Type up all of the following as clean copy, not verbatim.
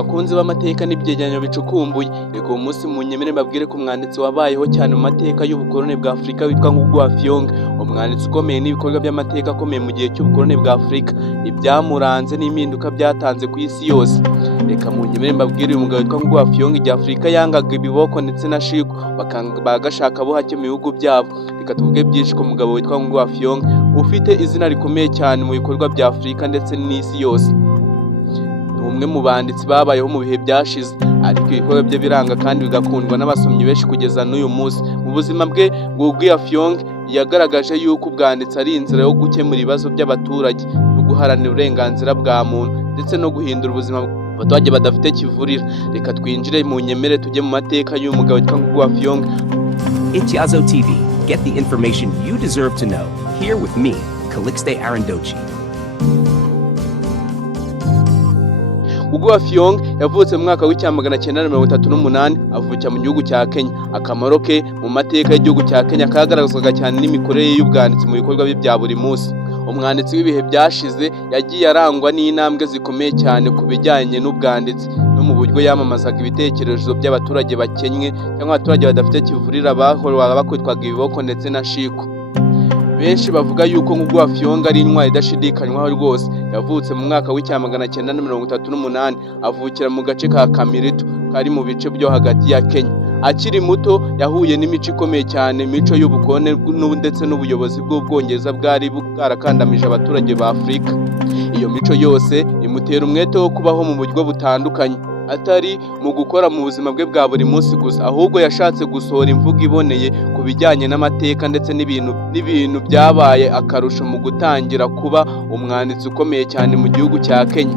bakunzi b'amateka n'ibyegeranyo bicukumbuye. Reka uwo munsi munyemere mbabwire ko umwanditsi wabayeho cyane mu mateka y'ubukoloni bwa Afurika witwa Ngugi wa Thiong'o, umwanditsi ukomeye n'ibikorwa by'amateka akomeye mu gihe cy'ubukoloni bwa Afurika, ibyamuranze n'impinduka byatanze ku isi yose. Reka munyemere mbabwire uyu mugabo witwa Ngugi wa Thiong'o igihe Afurika yangaga ibiboko ndetse na shiku bagashaka buhake mu bihugu byabo. Reka tuvuge byinshi ku mugabo witwa Ngugi wa Thiong'o ufite izina rikomeye cyane mu bikorwa bya Afurika ndetse n'isi yose. Umwe mu banditsi babayeho mu bihe byashize, ariko ibikorwa bye biranga kandi bigakundwa n'abasomyi benshi kugeza n'uyu munsi. Mu buzima bwe Ngugi wa Thiong'o yagaragaje yuko ubwanditsi ari inzira yo gukemura ibibazo by'abaturage no guharanira uburenganzira bwa muntu ndetse no guhindura ubuzima abaturage badafite kivurira. Reka twinjire mu nyemere tujye mu mateka y'uyu mugabo witwa Ngugi wa Thiong'o. Ityazo TV. Get the information you deserve to know. Here with me, Calixte Arondochi. Ngugi wa Thiong'o yavutse mu mwaka w'1938 avukira mu gihugu cya Kenya. Akamaro ke mu mateka y'igihugu cya Kenya kagaragazwaga cyane n'imikorere y'ubwanditsi mu bikorwa bye bya buri munsi. Umwanditsi w'ibihe byashize yagiye arangwa n'intambwe zikomeye cyane ku bijyanye n'ubwanditsi no mu buryo yamamazaga ibitekerezo by'abaturage bakennye cyangwa abaturage badafite kivurira bahoraga bakwitwaga ibiboko ndetse na shiku. Benshi bavuga yuko Ngugi wa Thiong'o ari intwari idashidikanywaho rwose. Yavutse mu mwaka w'1938 avukira mu gace ka Kamiritu kari mu bice byo hagati ya Kenya. Akiri muto yahuye n'imico ikomeye cyane, imico y'ubukoloni ndetse n'ubuyobozi bw'Ubwongereza bwari bwarakandamije abaturage ba Afurika. Iyo mico yose imutera umwete wo kubaho mu buryo butandukanye, atari mu gukora mu buzima bwe bwa buri munsi gusa, ahubwo yashatse gusohora imvugo iboneye ku bijyanye n'amateka ndetse n'ibintu byabaye akarusho mu gutangira kuba umwanditsi ukomeye cyane mu gihugu cya Kenya.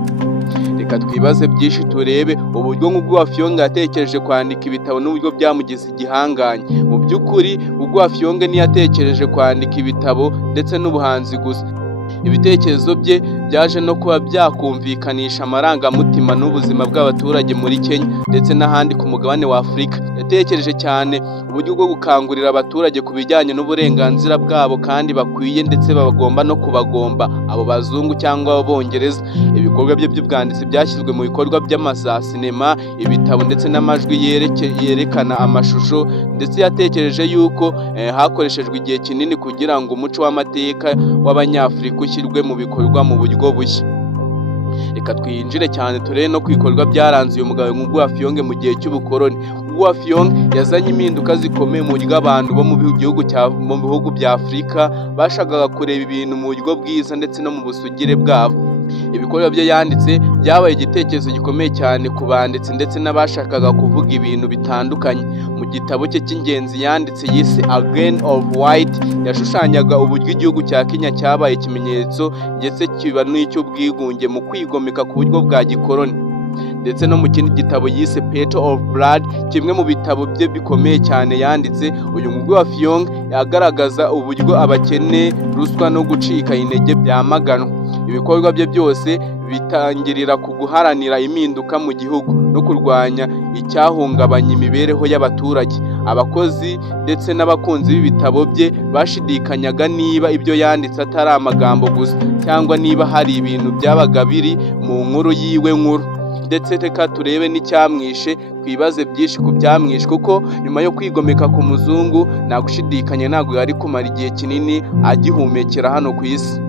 Reka twibaze byinshi turebe uburyo Ngugi wa Thiong'o yatekereje kwandika ibitabo n'uburyo byamugize igihanganye. Mu by'ukuri Ngugi wa Thiong'o ntiyatekereje kwandika ibitabo ndetse n'ubuhanzi gusa. Ibitekerezo bye byaje no kuba byakumvikanisha amarangamutima n'ubuzima bw'abaturage muri Kenya ndetse n'ahandi ku mugabane wa Afurika. Yatekereje cyane uburyo bwo gukangurira abaturage ku bijyanye n'uburenganzira bwabo kandi bakwiye ndetse bagomba no kubagomba abo bazungu cyangwa abongereza. Ibikorwa bye by'ubwanditsi byashyizwe mu bikorwa by'amaza sinema, ibitabo ndetse n'amajwi yerekana amashusho, ndetse yatekereje yuko hakoreshejwe igihe kinini kugira ngo umuco w'amateka w'Abanyafurika ushyirwe mu bikorwa mu buryo bushya. Reka twinjire cyane turebe no kwikorwa byaranze uyu mugabo Ngugi wa Thiong'o mu gihe cy'ubukoloni. Ngugi wa Thiong'o yazanye impinduka zikomeye mu buryo abantu bo mu bihugu bya Afurika bashakaga kureba ibintu mu buryo bwiza ndetse no mu busugire bwabo. Ibikorwa bye yanditse byabaye igitekerezo gikomeye cyane ku banditsi ndetse n'abashakaga kuvuga ibintu bitandukanye. Mu gitabo cye cy'ingenzi yanditse yise A Grain of White yashushanyaga uburyo igihugu cya Kenya cyabaye ikimenyetso ndetse kiba n'icy'ubwigunge mu kwigomeka ku buryo bwa gikoloni. Ndetse no mu kindi gitabo yise Petal of Blood, kimwe mu bitabo bye bikomeye cyane yanditse, uyu Ngugi wa Thiong'o yagaragaza uburyo abakene, ruswa no gucika intege byamaganwa. Ibikorwa bye byose bitangirira ku guharanira impinduka mu gihugu no kurwanya icyahungabanya imibereho y'abaturage. Abakozi ndetse n'abakunzi b'ibitabo bye bashidikanyaga niba ibyo yanditse atari amagambo gusa cyangwa niba hari ibintu byabaga biri mu nkuru yiwe nkuru. Ndetse reka turebe n'icyamwishe, twibaze byinshi ku byamwishe, kuko nyuma yo kwigomeka ku muzungu nta gushidikanya ntabwo yari kumara igihe kinini agihumekera hano ku isi.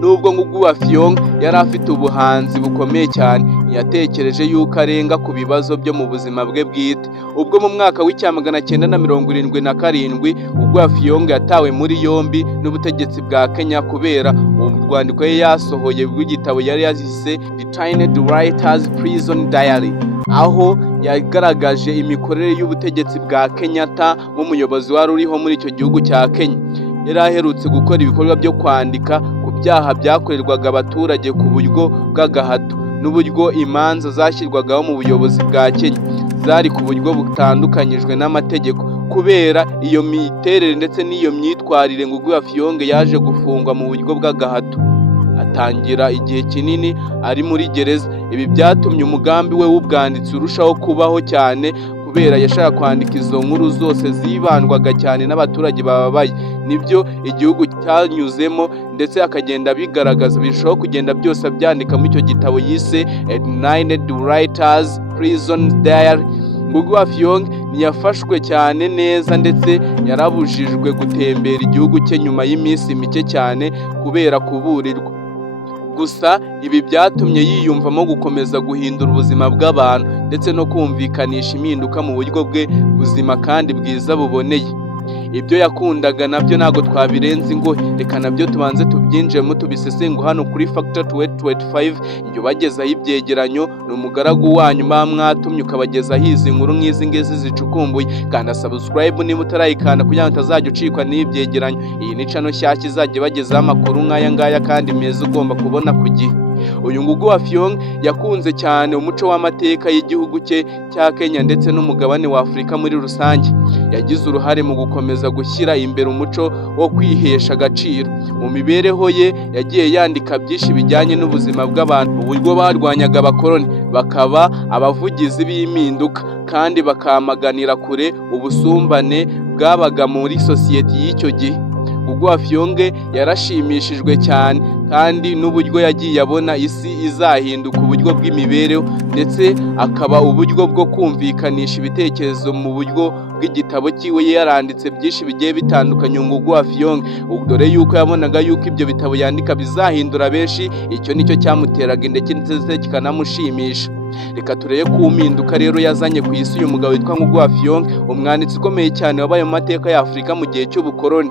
Nubwo Ngugi wa Thiong'o yari afite ubuhanzi bukomeye cyane, yatekereje yuko arenga ku bibazo byo mu buzima bwe bwite. Ubwo mu mwaka w'1977 Ngugi wa Thiong'o yatawe muri yombi n'ubutegetsi bwa Kenya kubera urwandiko yasohoye rw'igitabo yari yazise The Teenage Writers Prison Diary, aho yagaragaje imikorere y'ubutegetsi bwa Kenyatta nk'umuyobozi wari uriho muri icyo gihugu cya Kenya. Yari aherutse gukora ibikorwa byo kwandika ku byaha byakorerwaga abaturage ku buryo bw'agahato n'uburyo imanza zashyirwagaho mu buyobozi bwa Kenya zari ku buryo butandukanyijwe n'amategeko. Kubera iyo miterere ndetse n'iyo myitwarire, Ngugi wa Thiong'o yaje gufungwa mu buryo bw'agahato, atangira igihe kinini ari muri gereza. Ibi byatumye umugambi we w'ubwanditsi urushaho kubaho cyane kubera yashaka kwandika izo nkuru zose zibandwaga cyane n'abaturage bababaye. Nibyo igihugu cyanyuzemo ndetse akagenda bigaragaza birushaho kugenda byose byandika mu icyo gitabo yise United Writers Prison Diary. Ngugi wa Thiong'o ntiyafashwe cyane neza ndetse yarabujijwe gutembera igihugu cye nyuma y'iminsi mike cyane kubera kuburirwa. Gusa ibi byatumye yiyumvamo gukomeza guhindura ubuzima bw'abantu ndetse no kumvikanisha impinduka mu buryo bwe buzima kandi bwiza buboneye. Ibyo yakundaga nabyo ntago twabirenze ngo reka nabyo tubanze tubyinjemo tubisesengo hano kuri Factor 2025. Njye bagezaho ibyegeranyo ni umugaragu wanyu mwatumye ukabagezaho izi nkuru nk'izi ngezi zicukumbuye. Kanda subscribe niba utarayikanda kugira ngo utazajya ucikwa n'ibyegeranyo. Iyi ni channel nshyashya izajya bagezaho amakuru nk'aya ngaya kandi meza ugomba kubona ku gihe. Uyu Ngugi wa Thiong'o yakunze cyane umuco w'amateka y'igihugu cye cya Kenya ndetse n'umugabane wa Afurika muri rusange. Yagize uruhare mu gukomeza gushyira imbere umuco wo kwihesha agaciro. Mu mibereho ye yagiye yandika byinshi bijyanye n'ubuzima bw'abantu, uburyo barwanyaga abakoloni, bakaba abavugizi b'impinduka kandi bakamaganira kure ubusumbane bwabaga muri sosiyete y'icyo gihe. Ngugi wa Thiong'o yarashimishijwe cyane kandi n'uburyo yagiye abona isi izahinduka uburyo bw'imibereho ndetse akaba uburyo bwo kumvikanisha ibitekerezo mu buryo bw'igitabo cyiwe yaranditse byinshi bigiye bitandukanye. Ngugi wa Thiong'o dore yuko yabonaga yuko ibyo bitabo yandika bizahindura benshi, icyo nicyo cyamuteraga indeke ndetse kikanamushimisha. Reka turebe ku mpinduka rero yazanye ku isi uyu mugabo witwa Ngugi wa Thiong'o, umwanditsi ukomeye cyane wabaye mu mateka ya Afurika mu gihe cy'ubukoloni.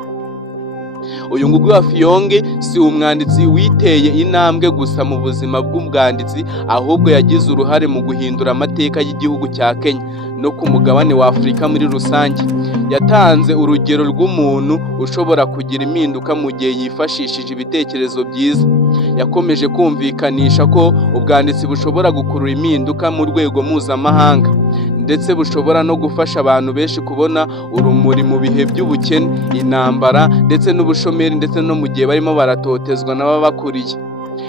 Uyu Ngugi wa Thiong'o si umwanditsi witeye intambwe gusa mu buzima bw'ubwanditsi, ahubwo yagize uruhare mu guhindura amateka y'igihugu cya Kenya no ku mugabane wa Afurika muri rusange. Yatanze urugero rw'umuntu ushobora kugira impinduka mu gihe yifashishije ibitekerezo byiza. Yakomeje kumvikanisha ko ubwanditsi bushobora gukurura impinduka mu rwego mpuzamahanga ndetse bushobora no gufasha abantu benshi kubona urumuri mu bihe by'ubukene, intambara ndetse n'ubushomeri ndetse no mu gihe barimo baratotezwa n'ababakuriye.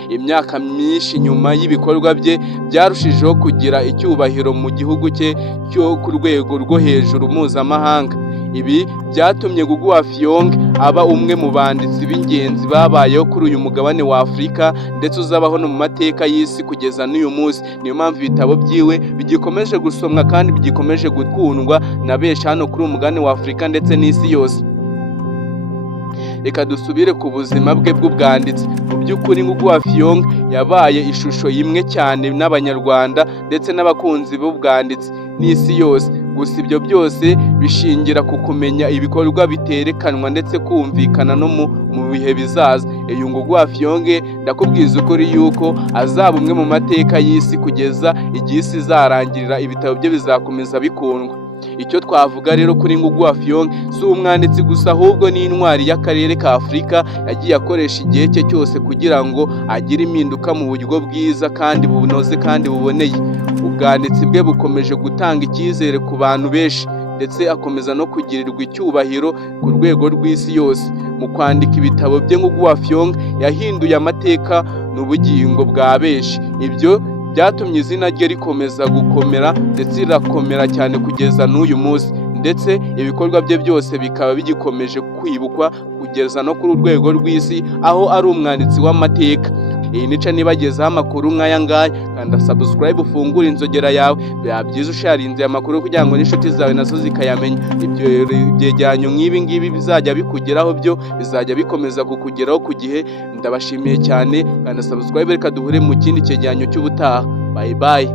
Imyaka myinshi nyuma y'ibikorwa bye byarushijeho kugira icyubahiro mu gihugu cye cyo ku rwego rwo hejuru mpuzamahanga. Ibi byatumye Ngugi wa Thiong'o aba umwe mu banditsi b'ingenzi babayeho kuri uyu mugabane wa Afurika ndetse uzabaho no mu mateka y'isi kugeza n'uyu munsi. Niyo mpamvu ibitabo byiwe bigikomeje gusomwa kandi bigikomeje gukundwa na benshi hano kuri uyu mugabane wa Afurika ndetse n'isi yose. Reka dusubire ku buzima bwe bw'ubwanditsi. Mu by'ukuri Ngugi wa Thiong'o yabaye ishusho imwe cyane n'Abanyarwanda ndetse n'abakunzi b'ubwanditsi n'isi yose. Gusa ibyo byose bishingira ku kumenya ibikorwa biterekanwa ndetse kumvikana no mu bihe bizaza. Uyu Ngugi wa Thiong'o ndakubwiza ukuri yuko azaba umwe mu mateka y'isi kugeza igihe isi izarangirira, ibitabo bye bizakomeza bikundwa. Icyo twavuga rero kuri Ngugi wa Thiong'o si umwanditsi gusa, ahubwo ni intwari y'akarere ka Afurika. Yagiye akoresha igihe cye cyose kugira ngo agire impinduka mu buryo bwiza kandi bunoze kandi buboneye. Ubwanditsi bwe bukomeje gutanga icyizere ku bantu benshi ndetse akomeza no kugirirwa icyubahiro ku rwego rw'isi yose. Mu kwandika ibitabo bye Ngugi wa Thiong'o yahinduye amateka n'ubugingo bwa benshi. Ibyo byatumye izina rye rikomeza gukomera ndetse rirakomera cyane kugeza n'uyu munsi, ndetse ibikorwa bye byose bikaba bigikomeje kwibukwa kugeza no kuri urwego rw'isi, aho ari umwanditsi w'amateka. Iyi nica nibagezaho amakuru nk'aya ngaya, kanda subscribe ufungure inzogera yawe, biba byiza usharinze amakuru kugira ngo n'inshuti zawe nazo zikayamenya. Ibyo byegeranyo nk'ibi ngibi bizajya bikugeraho byo bizajya bikomeza kukugeraho ku gihe. Ndabashimiye cyane, kanda subscribe, reka duhure mu kindi cyegeranyo cy'ubutaha. Bye bye.